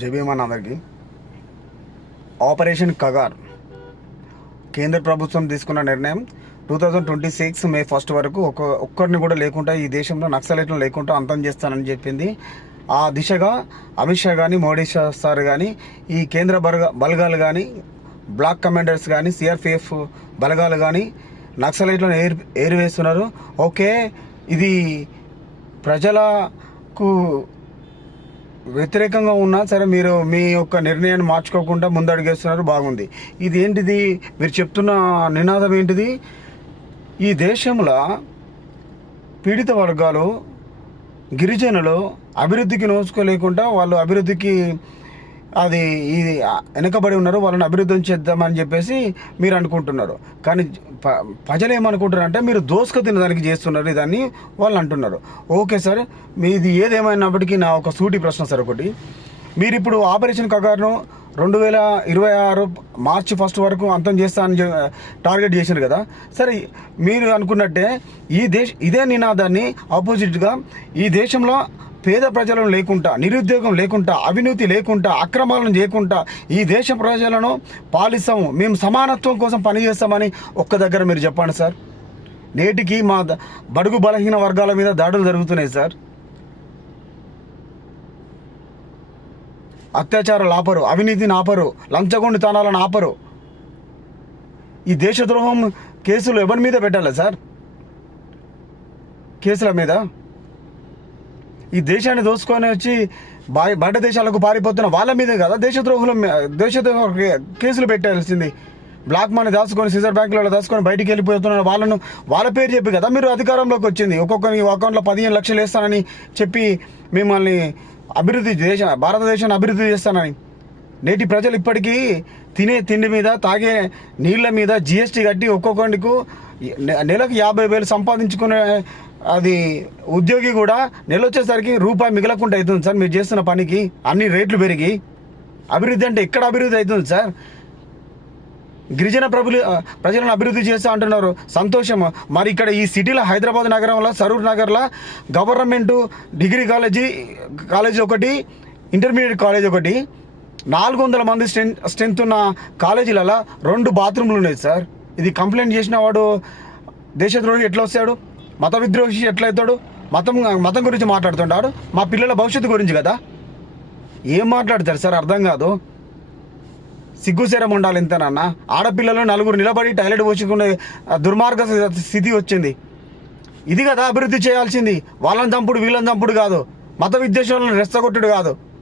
జబీమాన్ అందరికి. ఆపరేషన్ కగార్ కేంద్ర ప్రభుత్వం తీసుకున్న నిర్ణయం 2026 మే 1 వరకు ఒక్కరిని కూడా లేకుండా ఈ దేశంలో నక్సలైట్లు లేకుండా అంతం చేస్తానని చెప్పింది. ఆ దిశగా అమిత్ షా కానీ మోడీ సార్ కానీ ఈ కేంద్ర బలగాలు కానీ బ్లాక్ కమాండర్స్ కానీ సిఆర్పిఎఫ్ బలగాలు కానీ నక్సలైట్లను ఏరివేస్తున్నారు. ఓకే, ఇది ప్రజలకు వ్యతిరేకంగా ఉన్నా సరే మీరు మీ యొక్క నిర్ణయాన్ని మార్చుకోకుండా ముందడుగేస్తున్నారు, బాగుంది. ఇది ఏంటిది? మీరు చెప్తున్న నినాదం ఏంటిది? ఈ దేశంలో పీడిత వర్గాలు గిరిజనులు అభివృద్ధికి నోచుకోలేకుండా వాళ్ళు అభివృద్ధికి అది ఇది వెనకబడి ఉన్నారు, వాళ్ళని అభివృద్ధి చేద్దామని చెప్పేసి మీరు అనుకుంటున్నారు. కానీ ప్రజలు ఏమనుకుంటున్నారు అంటే మీరు దోసుకు తినడానికి చేస్తున్నారు దాన్ని వాళ్ళు అంటున్నారు. ఓకే సార్, మీది ఏదేమైనప్పటికీ నా ఒక సూటి ప్రశ్న సార్ ఒకటి. మీరు ఇప్పుడు ఆపరేషన్ కగార్ను 2026 మార్చి 1 వరకు అంతం చేస్తానని టార్గెట్ చేశారు కదా. సరే, మీరు అనుకున్నట్టే ఇదే నినాదాన్ని ఆపోజిట్గా ఈ దేశంలో పేద ప్రజలను లేకుండా, నిరుద్యోగం లేకుండా, అవినీతి లేకుండా, అక్రమాలను చేయకుండా ఈ దేశ ప్రజలను పాలిస్తాము, మేము సమానత్వం కోసం పనిచేస్తామని ఒక్క దగ్గర మీరు చెప్పండి సార్. నేటికి మా బడుగు బలహీన వర్గాల మీద దాడులు జరుగుతున్నాయి సార్. అత్యాచారాలు ఆపరు, అవినీతిని ఆపరు, లంచగొండితనాలను ఆపరు. ఈ దేశద్రోహం కేసులు ఎవరి మీద పెట్టాలి సార్? కేసుల మీద ఈ దేశాన్ని దోసుకొని వచ్చి బయట దేశాలకు పారిపోతున్న వాళ్ళ మీదే కదా దేశద్రోహ కేసులు పెట్టాల్సింది. బ్లాక్ మనీ దాచుకొని సీజర్ బ్యాంకులలో దాచుకొని బయటికి వెళ్ళిపోతున్న వాళ్ళ పేరు చెప్పి కదా మీరు అధికారంలోకి వచ్చింది. ఒక్కొక్కరి అకౌంట్లో 15 లక్షలు వేస్తానని చెప్పి మిమ్మల్ని భారతదేశాన్ని అభివృద్ధి చేస్తానని. నేటి ప్రజలు ఇప్పటికీ తినే తిండి మీద, తాగే నీళ్ళ మీద జిఎస్టీ కట్టి ఒక్కొక్కరికి నెలకు 50,000 సంపాదించుకునే అది ఉద్యోగి కూడా నెల వచ్చేసరికి రూపాయి మిగలకుండా అవుతుంది సార్. మీరు చేస్తున్న పనికి అన్ని రేట్లు పెరిగి అభివృద్ధి అంటే ఎక్కడ అభివృద్ధి అవుతుంది సార్? గిరిజన ప్రజలను అభివృద్ధి చేస్తా అంటున్నారు, సంతోషం. మరి ఇక్కడ ఈ సిటీలో హైదరాబాద్ నగరంలో సరూర్ నగర్లో గవర్నమెంట్ డిగ్రీ కాలేజీ ఒకటి, ఇంటర్మీడియట్ కాలేజ్ ఒకటి, 400 మంది స్ట్రెంత్ ఉన్న కాలేజీలలో 2 బాత్రూమ్లు ఉన్నాయి సార్. ఇది కంప్లైంట్ చేసిన వాడు దేశద్రోహి ఎట్లా వస్తాడు? మత విద్రోహి ఎట్లయితాడు? మతం గురించి మాట్లాడుతుంటాడు, మా పిల్లల భవిష్యత్తు గురించి కదా. ఏం మాట్లాడతారు సార్? అర్థం కాదు. సిగ్గుశరం ఉండాలి ఇంతనన్నా. ఆడపిల్లలు 4 నిలబడి టాయిలెట్ పోసుకునే దుర్మార్గ స్థితి వచ్చింది. ఇది కదా అభివృద్ధి చేయాల్సింది. వాళ్ళని చంపుడు వీళ్ళని చంపుడు కాదు, మత విద్వేషాలను రెచ్చగొట్టుడు కాదు.